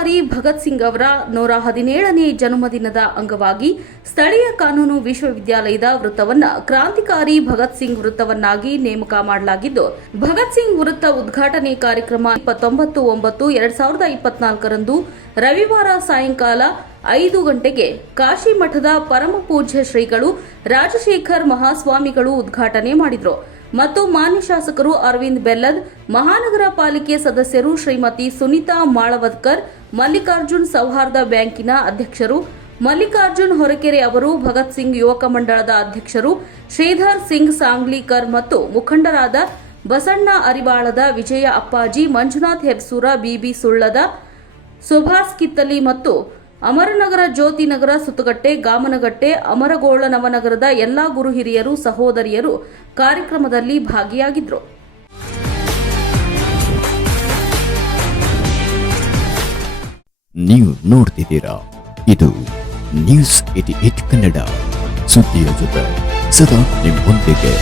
ಕ್ರಾಂತಿಕಾರಿ ಭಗತ್ ಸಿಂಗ್ ಅವರ 117ನೇ ಜನ್ಮದಿನದ ಅಂಗವಾಗಿ ಸ್ಥಳೀಯ ಕಾನೂನು ವಿಶ್ವವಿದ್ಯಾಲಯದ ವೃತ್ತವನ್ನು ಕ್ರಾಂತಿಕಾರಿ ಭಗತ್ ಸಿಂಗ್ ವೃತ್ತವನ್ನಾಗಿ ನೇಮಕ ಮಾಡಲಾಗಿದ್ದು, ಭಗತ್ ಸಿಂಗ್ ವೃತ್ತ ಉದ್ಘಾಟನೆ ಕಾರ್ಯಕ್ರಮ 29/9/2024 ರಂದು ರವಿವಾರ ಸಾಯಂಕಾಲ 5 ಗಂಟೆಗೆ ಕಾಶಿ ಮಠದ ಪರಮ ಪೂಜ್ಯ ಶ್ರೀಗಳು ರಾಜಶೇಖರ್ ಮಹಾಸ್ವಾಮಿಗಳು ಉದ್ಘಾಟನೆ ಮಾಡಿದರು ಮತ್ತು ಮಾನ್ಯ ಶಾಸಕರು ಅರವಿಂದ್ ಬೆಲ್ಲದ್, ಮಹಾನಗರ ಪಾಲಿಕೆ ಸದಸ್ಯರು ಶ್ರೀಮತಿ ಸುನೀತಾ ಮಾಳವದ್ಕರ್, ಮಲ್ಲಿಕಾರ್ಜುನ್ ಸೌಹಾರ್ದ ಬ್ಯಾಂಕಿನ ಅಧ್ಯಕ್ಷರು ಮಲ್ಲಿಕಾರ್ಜುನ್ ಹೊರಕೆರೆ ಅವರು, ಭಗತ್ ಸಿಂಗ್ ಯುವಕ ಮಂಡಳದ ಅಧ್ಯಕ್ಷರು ಶ್ರೀಧರ್ ಸಿಂಗ್ ಸಾಂಗ್ಲಿಕರ್ ಮತ್ತು ಮುಖಂಡರಾದ ಬಸಣ್ಣ ಅರಿವಾಳದ, ವಿಜಯ ಅಪ್ಪಾಜಿ, ಮಂಜುನಾಥ್ ಹೆಬ್ಸೂರ, ಬಿಬಿ ಸುಳ್ಳದ, ಸುಭಾಸ್ ಕಿತ್ತಲಿ ಮತ್ತು ಅಮರನಗರ, ಜ್ಯೋತಿನಗರ, ಸುತ್ತಗಟ್ಟೆ, ಗಾಮನಗಟ್ಟೆ, ಅಮರಗೋಳ ನವನಗರದ ಎಲ್ಲಾ ಗುರು ಹಿರಿಯರು, ಸಹೋದರಿಯರು ಕಾರ್ಯಕ್ರಮದಲ್ಲಿ ಭಾಗಿಯಾಗಿದ್ದರು. ನೀವು ನೋಡ್ತಿದ್ದೀರಾ, ಇದು ನ್ಯೂಸ್ 88 ಕನ್ನಡ, ಸುದ್ದಿಯ ಜೊತೆ ಸದಾ ನಿಮ್ಮೊಂದಿಗೆ.